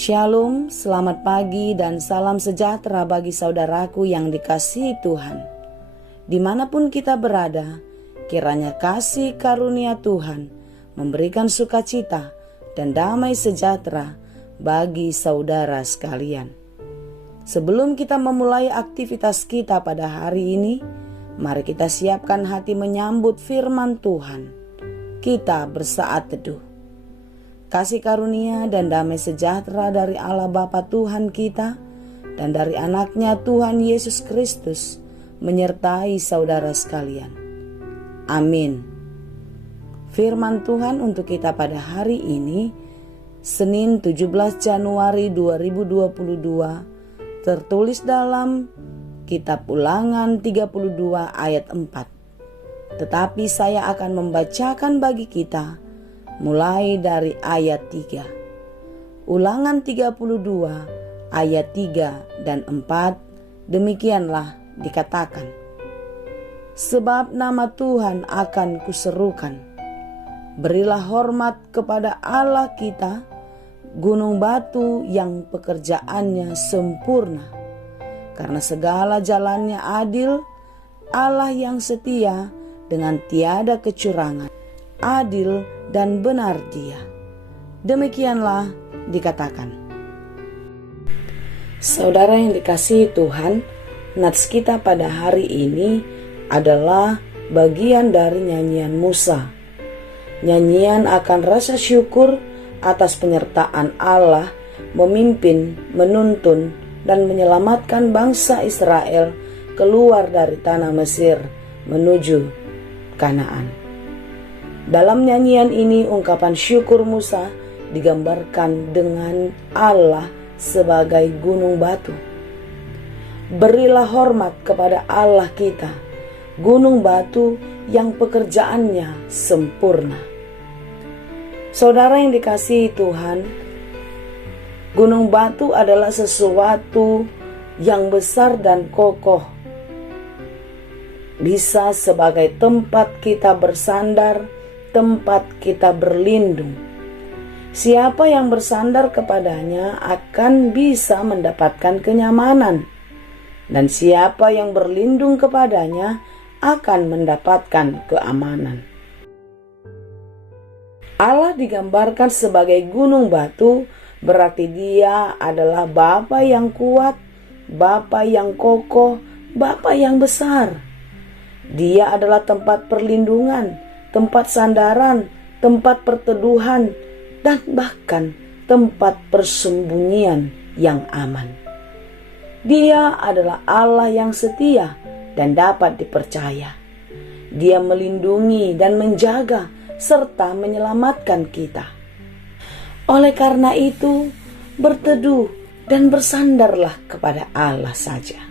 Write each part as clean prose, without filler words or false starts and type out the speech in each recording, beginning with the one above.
Shalom, selamat pagi dan salam sejahtera bagi saudaraku yang dikasihi Tuhan. Dimanapun kita berada, kiranya kasih karunia Tuhan memberikan sukacita dan damai sejahtera bagi saudara sekalian. Sebelum kita memulai aktivitas kita pada hari ini, mari kita siapkan hati menyambut firman Tuhan. Kita bersaat teduh. Kasih karunia dan damai sejahtera dari Allah Bapa Tuhan kita dan dari anaknya Tuhan Yesus Kristus menyertai saudara sekalian. Amin. Firman Tuhan untuk kita pada hari ini, Senin 17 Januari 2022, tertulis dalam Kitab Ulangan 32 ayat 4. Tetapi saya akan membacakan bagi kita mulai dari ayat 3. Ulangan 32 ayat 3 dan 4 demikianlah dikatakan. Sebab nama Tuhan akan kuserukan. Berilah hormat kepada Allah kita, gunung batu yang pekerjaannya sempurna. Karena segala jalannya adil, Allah yang setia dengan tiada kecurangan. Adil dan benar Dia. Demikianlah dikatakan. Saudara yang dikasihi Tuhan, nats kita pada hari ini adalah bagian dari nyanyian Musa. Nyanyian akan rasa syukur atas penyertaan Allah memimpin, menuntun, dan menyelamatkan bangsa Israel keluar dari tanah Mesir menuju Kanaan. Dalam nyanyian ini ungkapan syukur Musa digambarkan dengan Allah sebagai gunung batu. Berilah hormat kepada Allah kita, gunung batu yang pekerjaannya sempurna. Saudara yang dikasihi Tuhan, gunung batu adalah sesuatu yang besar dan kokoh. Bisa sebagai tempat kita bersandar, tempat kita berlindung. Siapa yang bersandar kepadanya akan bisa mendapatkan kenyamanan, dan siapa yang berlindung kepadanya akan mendapatkan keamanan. Allah digambarkan sebagai gunung batu, berarti Dia adalah Bapa yang kuat, Bapa yang kokoh, Bapa yang besar. Dia adalah tempat perlindungan, tempat sandaran, tempat perteduhan, dan bahkan tempat persembunyian yang aman. Dia adalah Allah yang setia dan dapat dipercaya. Dia melindungi dan menjaga serta menyelamatkan kita. Oleh karena itu, berteduh dan bersandarlah kepada Allah saja.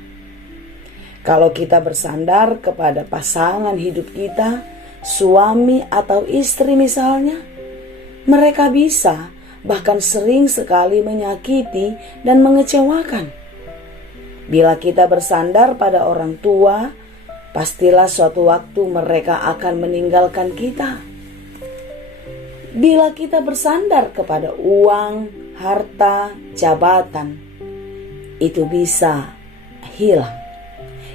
Kalau kita bersandar kepada pasangan hidup kita, suami atau istri misalnya, mereka bisa bahkan sering sekali menyakiti dan mengecewakan. Bila kita bersandar pada orang tua, pastilah suatu waktu mereka akan meninggalkan kita. Bila kita bersandar kepada uang, harta, jabatan, itu bisa hilang,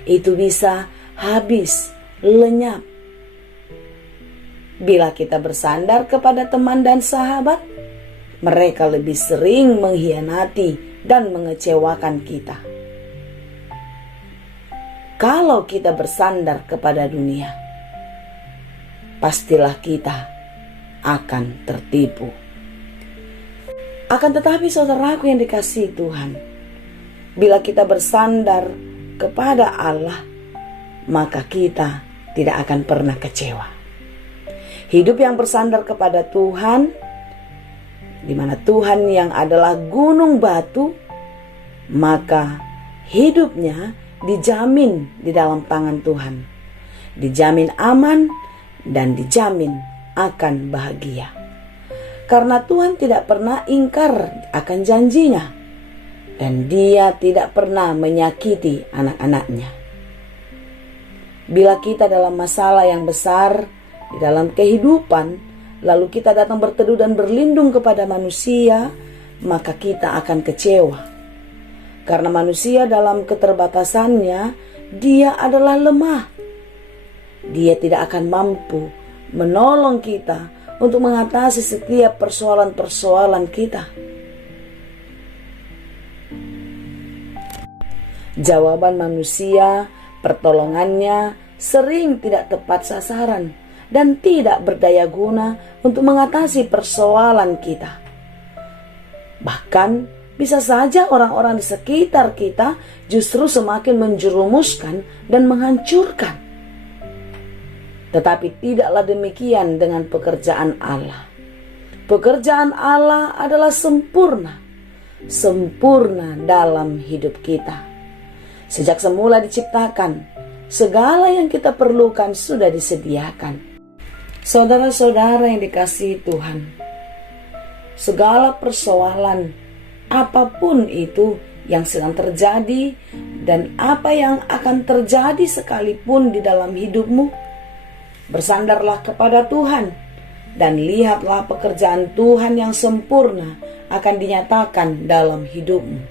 itu bisa habis, lenyap. Bila kita bersandar kepada teman dan sahabat, mereka lebih sering mengkhianati dan mengecewakan kita. Kalau kita bersandar kepada dunia, pastilah kita akan tertipu. Akan tetapi saudaraku yang dikasihi Tuhan, bila kita bersandar kepada Allah, maka kita tidak akan pernah kecewa. Hidup yang bersandar kepada Tuhan, di mana Tuhan yang adalah gunung batu, maka hidupnya dijamin di dalam tangan Tuhan, dijamin aman dan dijamin akan bahagia. Karena Tuhan tidak pernah ingkar akan janjinya, dan Dia tidak pernah menyakiti anak-anaknya. Bila kita dalam masalah yang besar di dalam kehidupan, lalu kita datang berteduh dan berlindung kepada manusia, maka kita akan kecewa. Karena manusia dalam keterbatasannya, dia adalah lemah. Dia tidak akan mampu menolong kita untuk mengatasi setiap persoalan-persoalan kita. Jawaban manusia, pertolongannya sering tidak tepat sasaran dan tidak berdaya guna untuk mengatasi persoalan kita. Bahkan bisa saja orang-orang di sekitar kita justru semakin menjerumuskan dan menghancurkan. Tetapi tidaklah demikian dengan pekerjaan Allah. Pekerjaan Allah adalah sempurna dalam hidup kita. Sejak semula diciptakan, segala yang kita perlukan sudah disediakan. Saudara-saudara yang dikasihi Tuhan, segala persoalan apapun itu yang sedang terjadi dan apa yang akan terjadi sekalipun di dalam hidupmu, bersandarlah kepada Tuhan dan lihatlah pekerjaan Tuhan yang sempurna akan dinyatakan dalam hidupmu.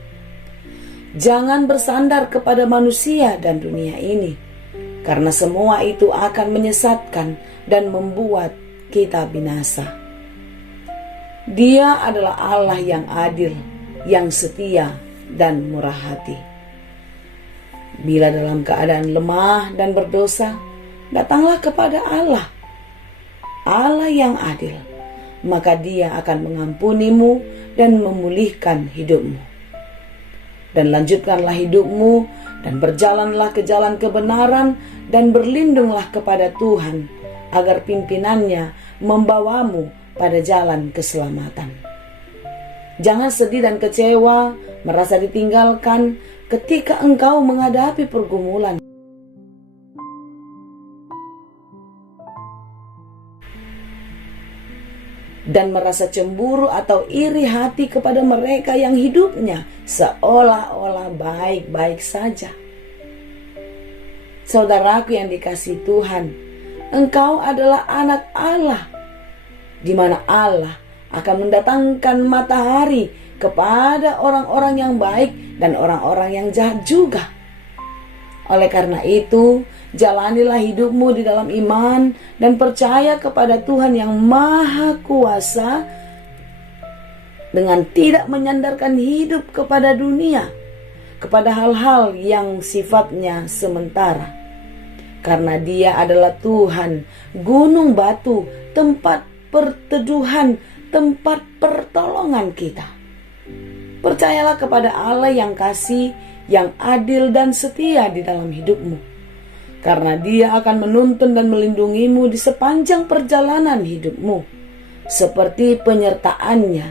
Jangan bersandar kepada manusia dan dunia ini, karena semua itu akan menyesatkan dan membuat kita binasa. Dia adalah Allah yang adil, yang setia dan murah hati. Bila dalam keadaan lemah dan berdosa, datanglah kepada Allah, Allah yang adil, maka Dia akan mengampunimu dan memulihkan hidupmu. Dan lanjutkanlah hidupmu dan berjalanlah ke jalan kebenaran dan berlindunglah kepada Tuhan agar pimpinannya membawamu pada jalan keselamatan. Jangan sedih dan kecewa, merasa ditinggalkan ketika engkau menghadapi pergumulan. Dan merasa cemburu atau iri hati kepada mereka yang hidupnya seolah-olah baik-baik saja. Saudaraku yang dikasihi Tuhan, engkau adalah anak Allah, di mana Allah akan mendatangkan matahari kepada orang-orang yang baik dan orang-orang yang jahat juga. Oleh karena itu, jalanilah hidupmu di dalam iman dan percaya kepada Tuhan yang Maha Kuasa dengan tidak menyandarkan hidup kepada dunia, kepada hal-hal yang sifatnya sementara. Karena Dia adalah Tuhan, gunung batu, tempat perteduhan, tempat pertolongan kita. Percayalah kepada Allah yang kasih, yang adil dan setia di dalam hidupmu, karena Dia akan menuntun dan melindungimu di sepanjang perjalanan hidupmu, seperti penyertaannya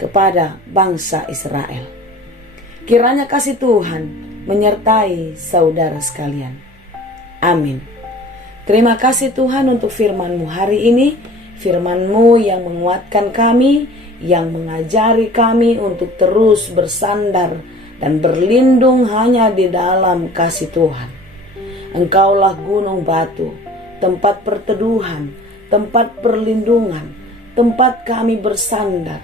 kepada bangsa Israel. Kiranya kasih Tuhan menyertai saudara sekalian. Amin. Terima kasih Tuhan untuk firman-Mu hari ini, firman-Mu yang menguatkan kami, yang mengajari kami untuk terus bersandar dan berlindung hanya di dalam kasih Tuhan. Engkaulah gunung batu, tempat perteduhan, tempat perlindungan, tempat kami bersandar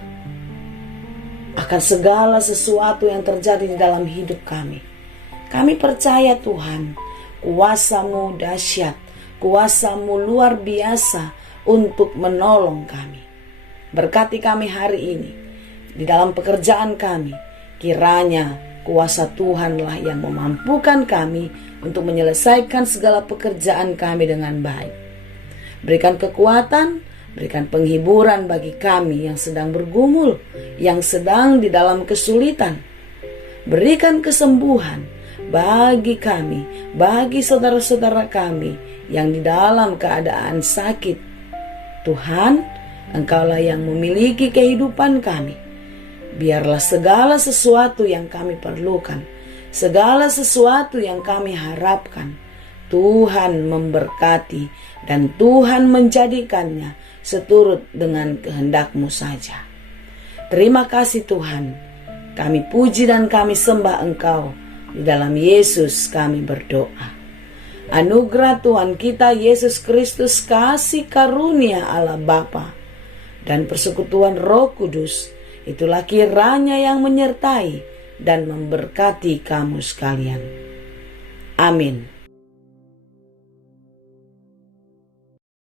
akan segala sesuatu yang terjadi di dalam hidup kami. Kami percaya Tuhan, kuasa-Mu dahsyat, kuasa-Mu luar biasa untuk menolong kami. Berkati kami hari ini, di dalam pekerjaan kami, kiranya kuasa Tuhanlah yang memampukan kami untuk menyelesaikan segala pekerjaan kami dengan baik. Berikan kekuatan, berikan penghiburan bagi kami yang sedang bergumul, yang sedang di dalam kesulitan. Berikan kesembuhan bagi kami, bagi saudara-saudara kami yang di dalam keadaan sakit. Tuhan, Engkaulah yang memiliki kehidupan kami. Biarlah segala sesuatu yang kami perlukan, segala sesuatu yang kami harapkan, Tuhan memberkati dan Tuhan menjadikannya seturut dengan kehendak-Mu saja. Terima kasih Tuhan. Kami puji dan kami sembah Engkau. Di dalam Yesus kami berdoa. Anugerah Tuhan kita Yesus Kristus, kasih karunia Allah Bapa dan persekutuan Roh Kudus Itulah kiranya yang menyertai dan memberkati kamu sekalian. Amin.